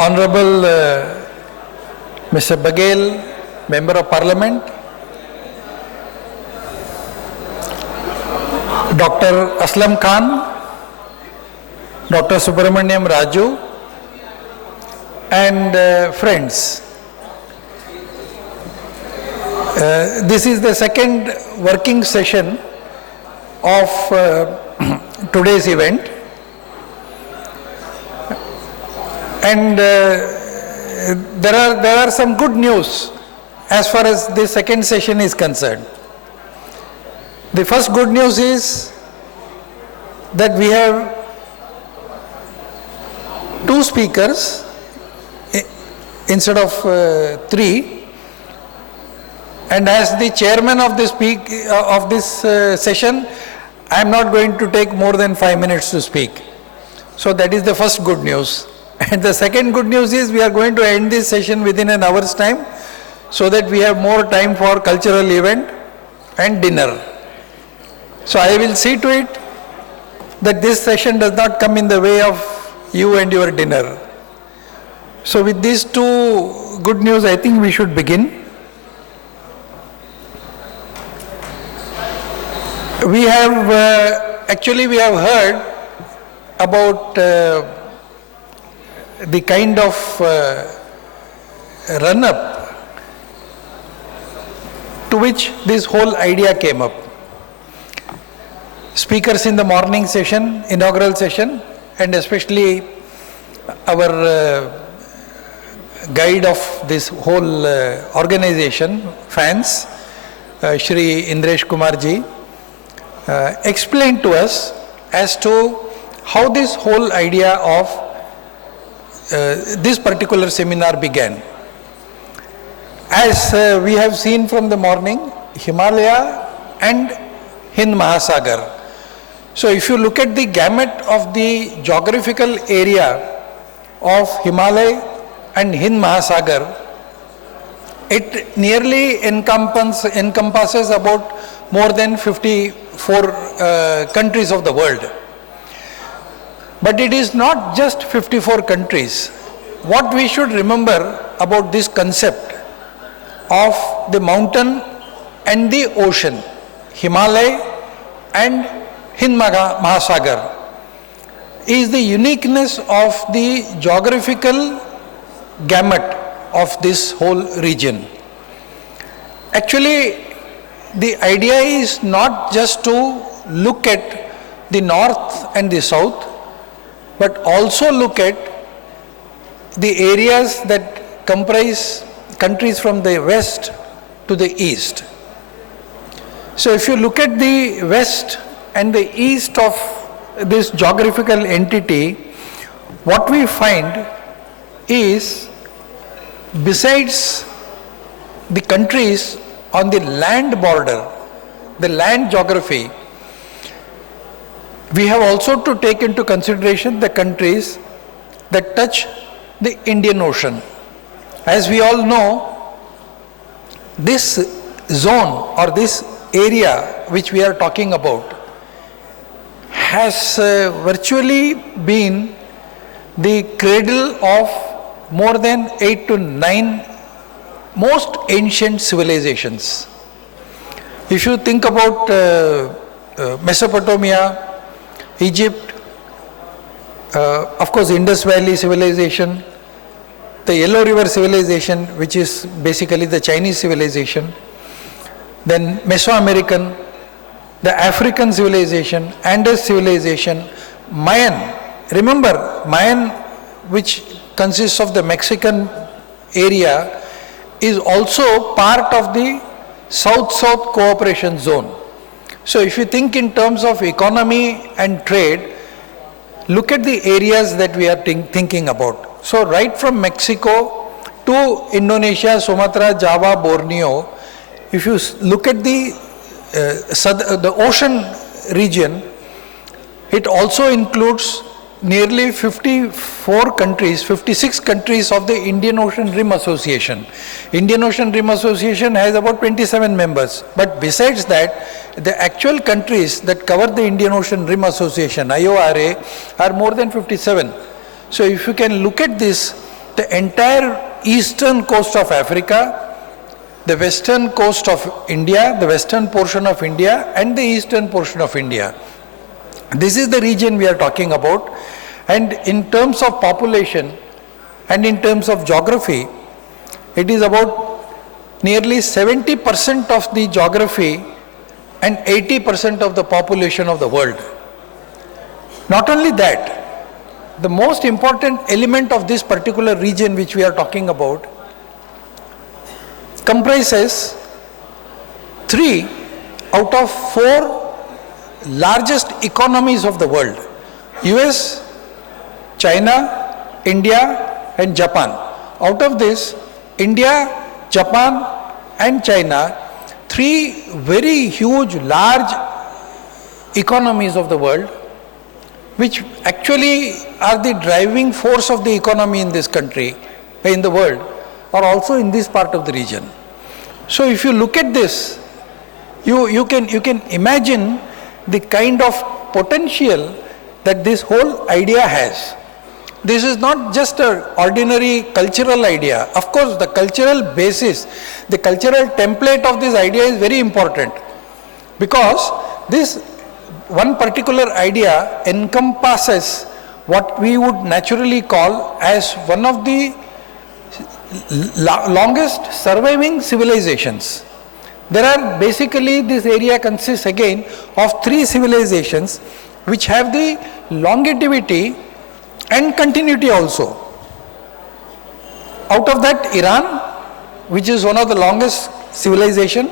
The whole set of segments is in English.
Honorable Mr. Baghel, Member of Parliament, Dr. Aslam Khan, Dr. Subramaniam Raju, and friends. This is the second working session of today's event, and there are some good news as far as this second session is concerned. The first good news is that we have two speakers instead of three, and as the chairman of this session, I am not going to take more than 5 minutes to speak. So that is the first good news. And the second good news is we are going to end this session within an hour's time so that we have more time for cultural event and dinner. So I will see to it that this session does not come in the way of you and your dinner. So with these two good news, I think we should begin. We have we have heard about the kind of run-up to which this whole idea came up. Speakers in the morning session, inaugural session, and especially our guide of this whole organization, fans, Shri Indresh Kumar ji, explained to us as to how this whole idea of this particular seminar began. As we have seen from the morning, Himalaya and Hind Mahasagar. So if you look at the gamut of the geographical area of Himalaya and Hind Mahasagar, it nearly encompasses about more than 54 countries of the world. But it is not just 54 countries. What we should remember about this concept of the mountain and the ocean, Himalaya and Hind Mahasagar, is the uniqueness of the geographical gamut of this whole region. Actually, the idea is not just to look at the north and the south, but also look at the areas that comprise countries from the west to the east. So if you look at the west and the east of this geographical entity, what we find is, besides the countries on the land border, the land geography, we have also to take into consideration the countries that touch the Indian Ocean. As we all know, this zone or this area which we are talking about has virtually been the cradle of more than 8 to 9 most ancient civilizations. If you think about Mesopotamia, Egypt, of course Indus Valley civilization, the Yellow River civilization, which is basically the Chinese civilization, then Mesoamerican, the African civilization, Andes civilization, Mayan. Remember, Mayan, which consists of the Mexican area, is also part of the South-South cooperation zone. So if you think in terms of economy and trade, look at the areas that we are thinking about. So right from Mexico to Indonesia, Sumatra, Java, Borneo, if you look at the ocean region, it also includes nearly 54 countries, 56 countries of the Indian Ocean Rim Association. Indian Ocean Rim Association has about 27 members. But besides that, the actual countries that cover the Indian Ocean Rim Association, IORA, are more than 57. So if you can look at this, the entire eastern coast of Africa, the western coast of India, the western portion of India, and the eastern portion of India. This is the region we are talking about, and in terms of population and in terms of geography, it is about nearly 70% of the geography and 80% of the population of the world. Not only that, the most important element of this particular region which we are talking about comprises 3 out of 4 largest economies of the world: US, China, India, and Japan. Out of this, India, Japan, and China, 3 very huge, large economies of the world, which actually are the driving force of the economy in this country, in the world, are also in this part of the region. So if you look at this, you can imagine the kind of potential that this whole idea has. This is not just an ordinary cultural idea. Of course, the cultural basis, the cultural template of this idea is very important, because this one particular idea encompasses what we would naturally call as one of the longest surviving civilizations. There are basically, this area consists again of 3 civilizations which have the longevity and continuity also. Out of that, Iran, which is one of the longest civilization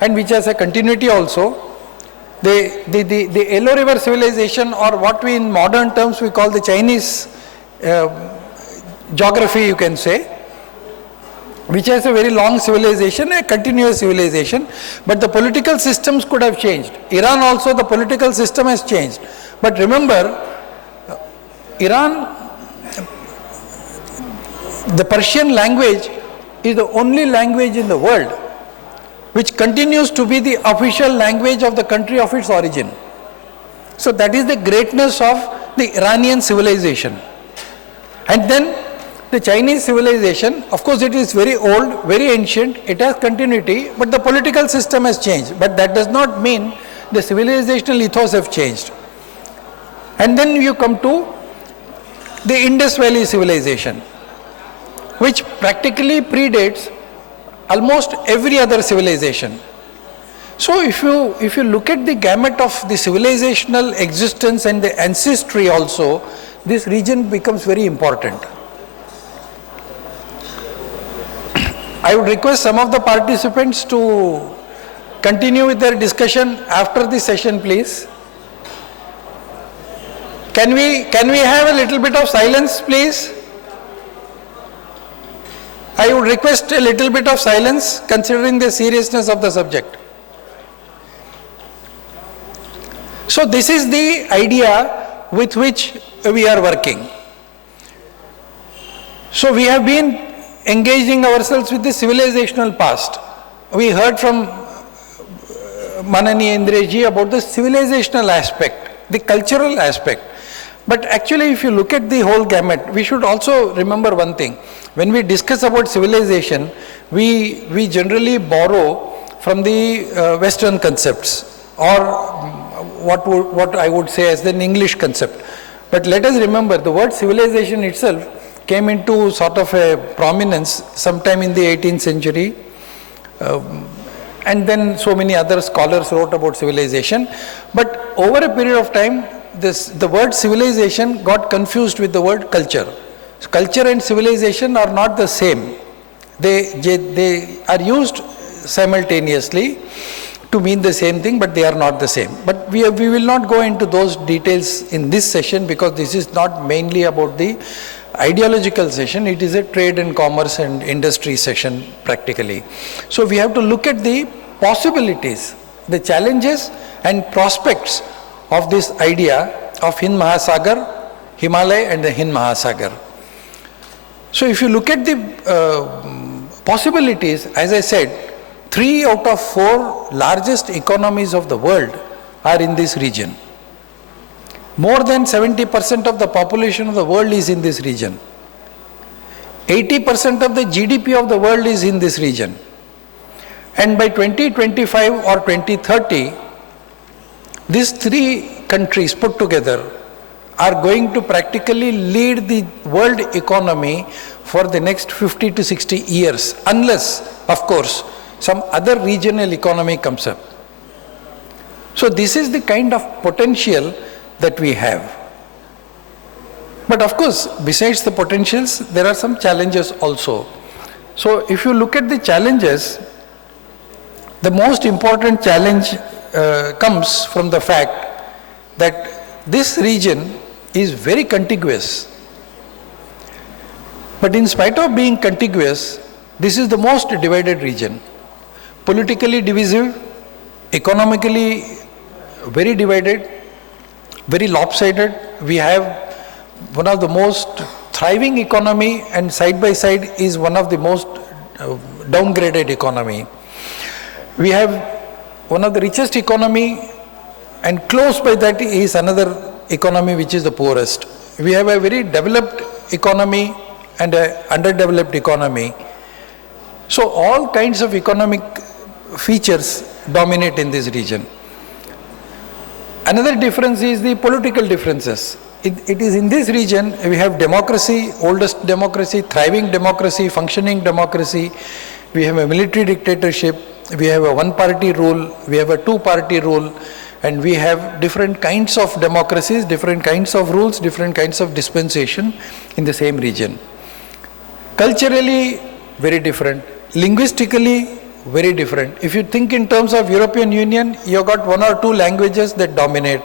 and which has a continuity also. The Yellow River civilization, or what we in modern terms we call the Chinese geography, you can say, which has a very long civilization, a continuous civilization, but the political systems could have changed. Iran also, the political system has changed. But remember, Iran, the Persian language is the only language in the world which continues to be the official language of the country of its origin. So that is the greatness of the Iranian civilization. And then the Chinese civilization, of course it is very old, very ancient, it has continuity, but the political system has changed. But that does not mean the civilizational ethos have changed. And then you come to the Indus Valley civilization, which practically predates almost every other civilization. So if you look at the gamut of the civilizational existence and the ancestry also, this region becomes very important. I would request some of the participants to continue with their discussion after the session, please. Can we have a little bit of silence, please? I would request a little bit of silence considering the seriousness of the subject. So this is the idea with which we are working. So we have been engaging ourselves with the civilizational past. We heard from Mananiya Indreji about the civilizational aspect, the cultural aspect. But actually, if you look at the whole gamut, we should also remember one thing. When we discuss about civilization, we generally borrow from the Western concepts, or what I would say as an English concept. But let us remember, the word civilization itself came into sort of a prominence sometime in the 18th century, and then so many other scholars wrote about civilization. But over a period of time, the word civilization got confused with the word culture. So culture and civilization are not the same. They are used simultaneously to mean the same thing, but they are not the same. But we will not go into those details in this session, because this is not mainly about the ideological session. It is a trade and commerce and industry session practically. So we have to look at the possibilities, the challenges and prospects of this idea of Hind Mahasagar, Himalaya and the Hind Mahasagar. So if you look at the possibilities, as I said, 3 out of 4 largest economies of the world are in this region. More than 70% of the population of the world is in this region. 80% of the GDP of the world is in this region. And by 2025 or 2030, these three countries put together are going to practically lead the world economy for the next 50 to 60 years, unless, of course, some other regional economy comes up. So this is the kind of potential that we have. But of course, besides the potentials, there are some challenges also. So if you look at the challenges, the most important challenge comes from the fact that this region is very contiguous. But in spite of being contiguous, this is the most divided region. Politically divisive, economically very divided, very lopsided. We have one of the most thriving economy, and side by side is one of the most downgraded economy. We have one of the richest economy, and close by that is another economy which is the poorest. We have a very developed economy and an underdeveloped economy. So all kinds of economic features dominate in this region. Another difference is the political differences. It is in this region we have democracy, oldest democracy, thriving democracy, functioning democracy. We have a military dictatorship, we have a one-party rule, we have a two-party rule, and we have different kinds of democracies, different kinds of rules, different kinds of dispensation in the same region. Culturally, very different. Linguistically, very different. If you think in terms of European Union, you've got one or two languages that dominate.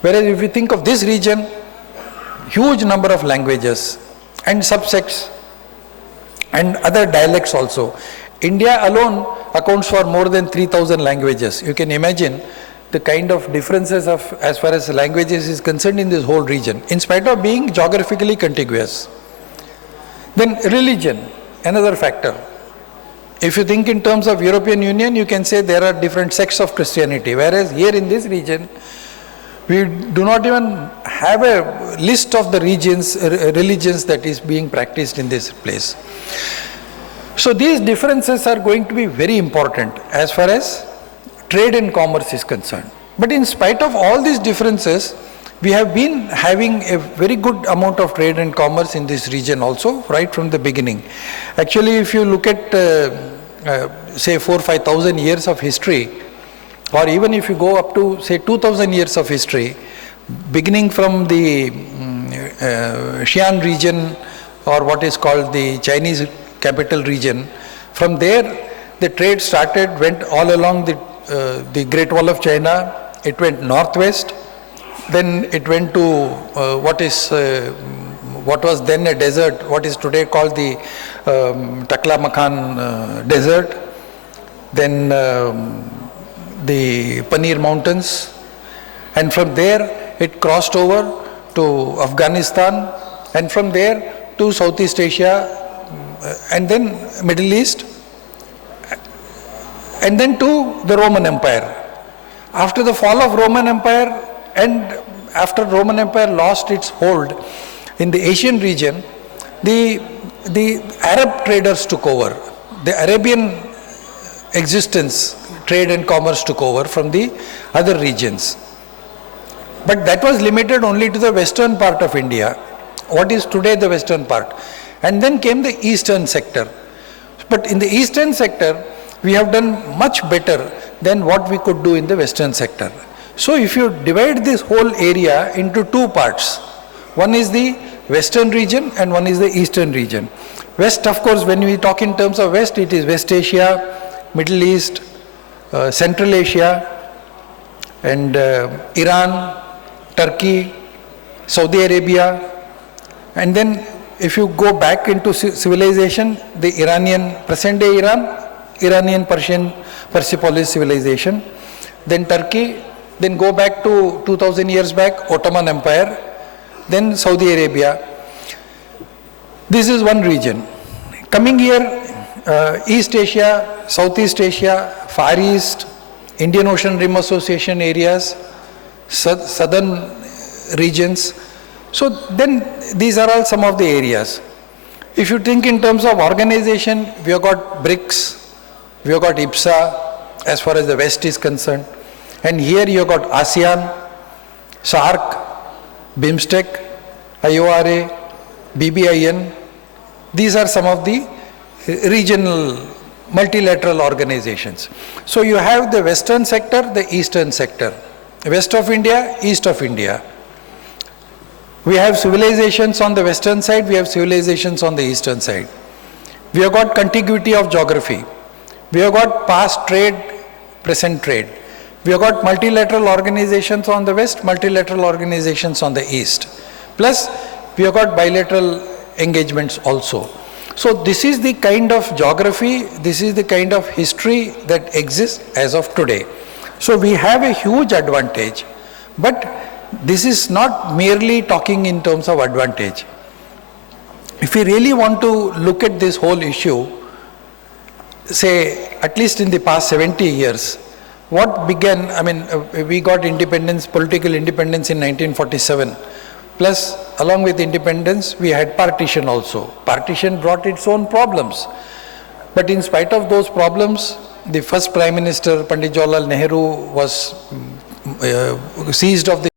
Whereas if you think of this region, huge number of languages and subsects and other dialects also. India alone accounts for more than 3,000 languages. You can imagine the kind of differences of as far as languages is concerned in this whole region, in spite of being geographically contiguous. Then religion, another factor. If you think in terms of European Union, you can say there are different sects of Christianity, whereas here in this region, we do not even have a list of the religions that is being practiced in this place. So these differences are going to be very important as far as trade and commerce is concerned. But in spite of all these differences, we have been having a very good amount of trade and commerce in this region also, right from the beginning. Actually, if you look at, say, 4,000 or 5,000 years of history, or even if you go up to, say, 2,000 years of history, beginning from the Xi'an region, or what is called the Chinese capital region, from there the trade started, went all along the Great Wall of China, it went northwest, then it went to what was then a desert, what is today called the Taklamakan desert, then the Panir Mountains, and from there it crossed over to Afghanistan, and from there to Southeast Asia, and then Middle East, and then to the Roman Empire. After the fall of Roman Empire, and after Roman Empire lost its hold in the Asian region, the Arab traders took over. The Arabian existence, trade and commerce took over from the other regions. But that was limited only to the western part of India, what is today the western part. And then came the eastern sector. But in the eastern sector, we have done much better than what we could do in the western sector. So if you divide this whole area into two parts, one is the western region and one is the eastern region. West, of course, when we talk in terms of West, it is West Asia, Middle East, Central Asia, and Iran, Turkey, Saudi Arabia, and then if you go back into civilization, the Iranian, present day Iran, Iranian Persepolis civilization, then Turkey, then go back to 2000 years back, Ottoman Empire, then Saudi Arabia. This is one region. Coming here, East Asia, Southeast Asia, Far East, Indian Ocean Rim Association areas, southern regions. So then these are all some of the areas. If you think in terms of organization, we have got BRICS, we have got IPSA as far as the West is concerned, and here you have got ASEAN, SAARC, BIMSTEC, IORA, BBIN. These are some of the regional multilateral organizations. So you have the western sector, the eastern sector. West of India, east of India. We have civilizations on the western side, we have civilizations on the eastern side. We have got contiguity of geography. We have got past trade, present trade. We have got multilateral organizations on the west, multilateral organizations on the east. Plus, we have got bilateral engagements also. So this is the kind of geography, this is the kind of history that exists as of today. So we have a huge advantage, but this is not merely talking in terms of advantage. If we really want to look at this whole issue, say at least in the past 70 years, what began, we got independence, political independence in 1947. Plus, along with independence, we had partition also. Partition brought its own problems. But in spite of those problems, the first Prime Minister, Pandit Jawaharlal Nehru, was seized of the